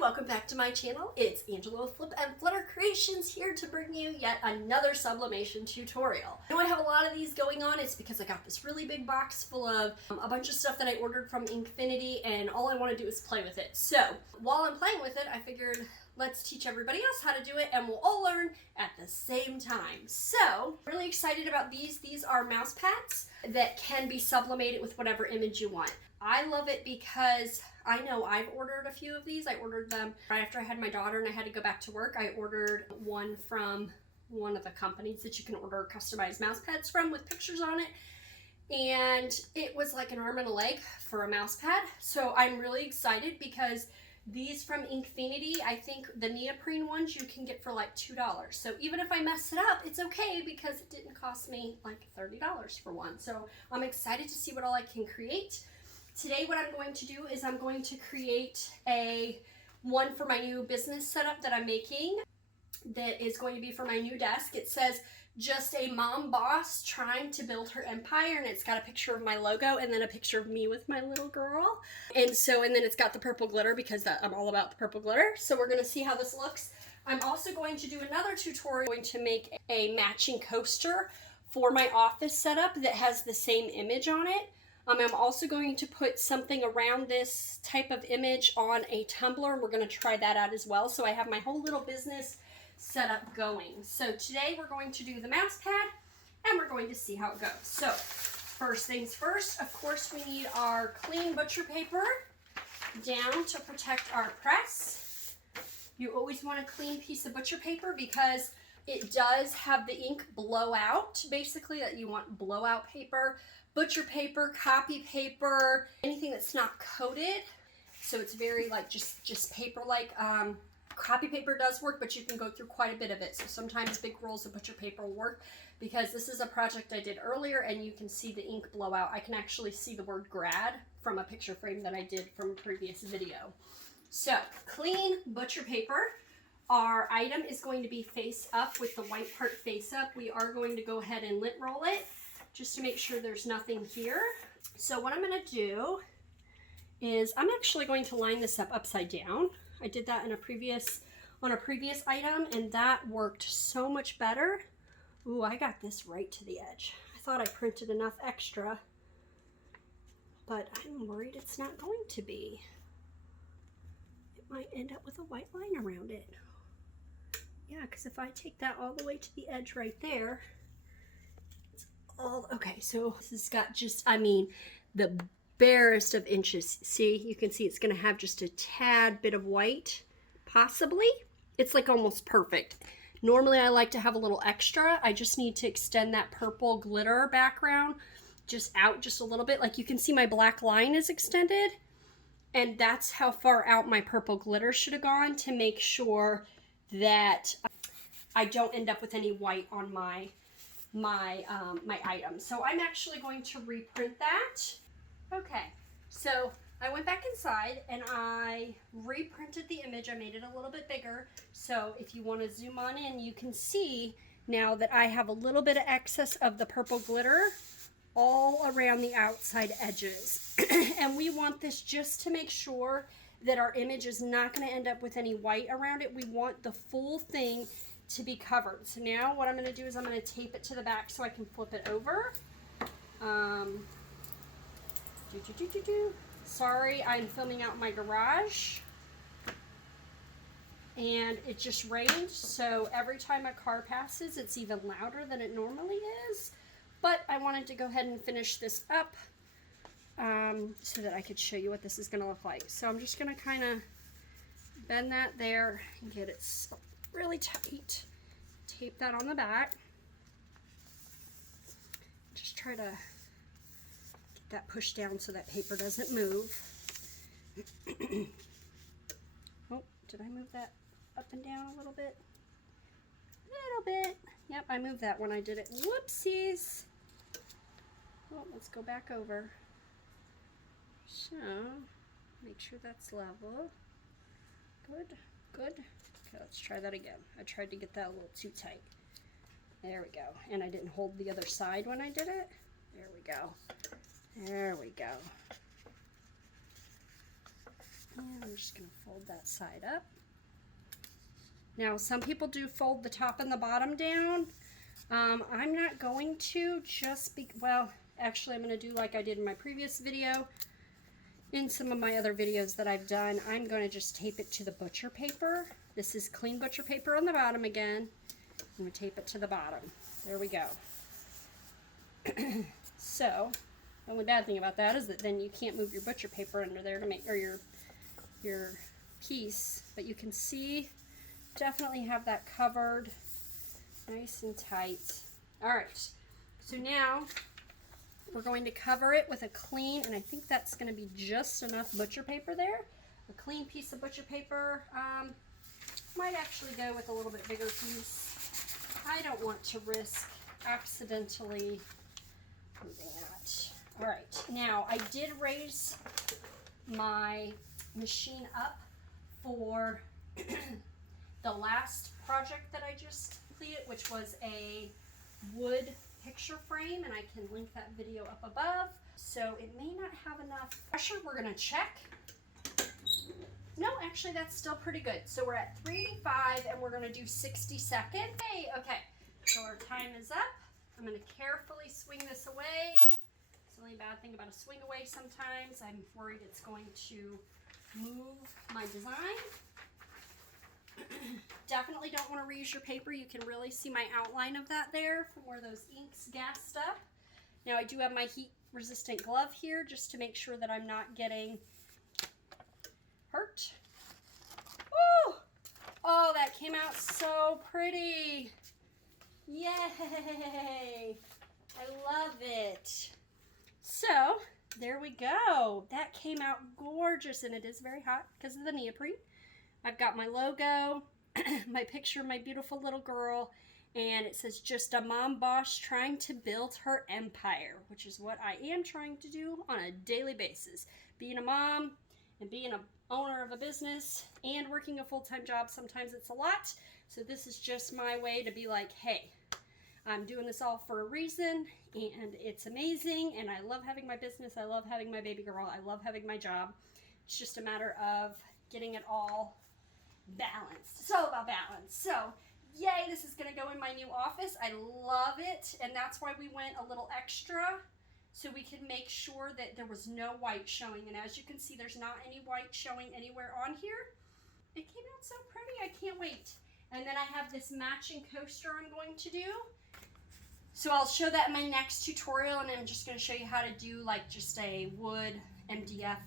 welcome back to my channel. It's Angela with Flip and Flutter Creations here to bring you yet another sublimation tutorial. I know I have a lot of these going on. It's because I got this really big box full of a bunch of stuff that I ordered from Inkfinity, and all I want to do is play with it. So while I'm playing with it, I figured let's teach everybody else how to do it and we'll all learn at the same time. So really excited about these. These are mouse pads that can be sublimated with whatever image you want. I love it because I know I've ordered a few of these. I ordered them right after I had my daughter and I had to go back to work. I ordered one from one of the companies that you can order customized mouse pads from with pictures on it. And it was like an arm and a leg for a mouse pad. So I'm really excited because these from Inkfinity, I think the neoprene ones you can get for like $2. So even if I mess it up, it's okay because it didn't cost me like $30 for one. So I'm excited to see what all I can create. Today what I'm going to do is I'm going to create one for my new business setup that I'm making that is going to be for my new desk. It says, just a mom boss trying to build her empire, and it's got a picture of my logo and then a picture of me with my little girl. And then it's got the purple glitter because I'm all about the purple glitter. So we're going to see how this looks. I'm also going to do another tutorial. I'm going to make a matching coaster for my office setup that has the same image on it. I'm also going to put something around this type of image on a tumbler, and we're going to try that out as well. So I have my whole little business setup going. So today we're going to do the mouse pad and we're going to see how it goes. So first things first, of course we need our clean butcher paper down to protect our press. You always want a clean piece of butcher paper because it does have the ink blow out, basically, that you want blowout paper. Butcher paper, copy paper, anything that's not coated. So it's very like just paper like. Copy paper does work, but you can go through quite a bit of it. So sometimes big rolls of butcher paper will work because this is a project I did earlier and you can see the ink blow out. I can actually see the word grad from a picture frame that I did from a previous video. So clean butcher paper. Our item is going to be face up with the white part face up. We are going to go ahead and lint roll it just to make sure there's nothing here. So what I'm going to do is I'm actually going to line this up upside down. I did that on a previous item and that worked so much better. Ooh, I got this right to the edge. I thought I printed enough extra, but I'm worried it's not going to be. It might end up with a white line around it. Yeah, because if I take that all the way to the edge right there, it's all, okay, so this has got just, I mean, the barest of inches. See, you can see it's going to have just a tad bit of white, possibly. It's like almost perfect. Normally I like to have a little extra. I just need to extend that purple glitter background just out just a little bit. Like you can see my black line is extended, and that's how far out my purple glitter should have gone to make sure that I don't end up with any white on my item. So I'm actually going to reprint that. Okay, so I went back inside and I reprinted the image. I made it a little bit bigger. So if you want to zoom on in, you can see now that I have a little bit of excess of the purple glitter all around the outside edges. And we want this just to make sure that our image is not going to end up with any white around it. We want the full thing to be covered. So now what I'm going to do is I'm going to tape it to the back so I can flip it over. Sorry, I'm filming out in my garage and it just rained, so every time a car passes it's even louder than it normally is, but I wanted to go ahead and finish this up so that I could show you what this is going to look like. So I'm just going to kind of bend that there and get it really tight, tape that on the back, just try to that push down so that paper doesn't move. Oh, did I move that up and down a little bit? A little bit. Yep, I moved that when I did it. Whoopsies. Well, let's go back over. So, make sure that's level. Good, good. Okay, let's try that again. I tried to get that a little too tight. There we go. And I didn't hold the other side when I did it. There we go. There we go. And I'm just going to fold that side up. Now, some people do fold the top and the bottom down. I'm not going to, well, actually I'm going to do like I did in my previous video. In some of my other videos that I've done, I'm going to just tape it to the butcher paper. This is clean butcher paper on the bottom again. I'm going to tape it to the bottom. There we go. So, the only bad thing about that is that then you can't move your butcher paper under there to make, or your piece. But you can see, definitely have that covered nice and tight. Alright, so now we're going to cover it with a clean, and I think that's going to be just enough butcher paper there. A clean piece of butcher paper. Might actually go with a little bit bigger piece. I don't want to risk accidentally moving that. Alright, now I did raise my machine up for the last project that I just completed, which was a wood picture frame, and I can link that video up above. So it may not have enough pressure. We're going to check. No, actually that's still pretty good. So we're at 385 and we're going to do 60 seconds. Hey, okay, so our time is up. I'm going to carefully swing this away. It's the only bad thing about a swing away sometimes. I'm worried it's going to move my design. Definitely don't want to reuse your paper. You can really see my outline of that there from where those inks gassed up. Now I do have my heat resistant glove here just to make sure that I'm not getting hurt. Woo! Oh, that came out so pretty. Yay! I love it. So, there we go. That came out gorgeous, and it is very hot because of the neoprene. I've got my logo, my picture of my beautiful little girl, and it says, just a mom boss trying to build her empire, which is what I am trying to do on a daily basis. Being a mom and being an owner of a business and working a full-time job, sometimes it's a lot. So this is just my way to be like, hey, I'm doing this all for a reason, and it's amazing, and I love having my business, I love having my baby girl, I love having my job. It's just a matter of getting it all balanced. It's all about balance. So, yay, this is going to go in my new office. I love it, and that's why we went a little extra, so we could make sure that there was no white showing. And as you can see, there's not any white showing anywhere on here. It came out so pretty. I can't wait. And then I have this matching coaster I'm going to do. So I'll show that in my next tutorial, and I'm just going to show you how to do like just a wood MDF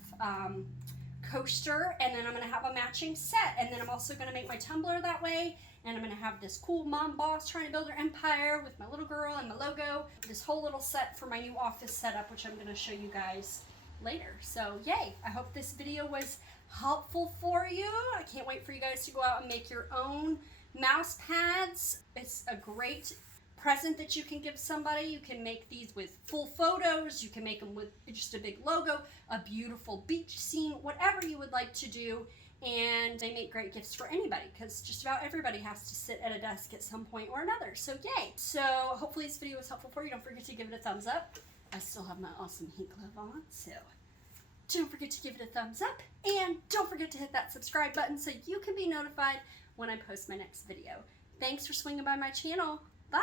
coaster, and then I'm going to have a matching set, and then I'm also going to make my tumbler that way, and I'm going to have this cool mom boss trying to build her empire with my little girl and my logo, this whole little set for my new office setup, which I'm going to show you guys later. So yay, I hope this video was helpful for you. I can't wait for you guys to go out and make your own mouse pads. It's a great present that you can give somebody. You can make these with full photos, you can make them with just a big logo, a beautiful beach scene, whatever you would like to do, and they make great gifts for anybody because just about everybody has to sit at a desk at some point or another. So yay! So hopefully this video was helpful for you. Don't forget to give it a thumbs up. I still have my awesome heat glove on, so don't forget to give it a thumbs up, and don't forget to hit that subscribe button so you can be notified when I post my next video. Thanks for swinging by my channel. Bye!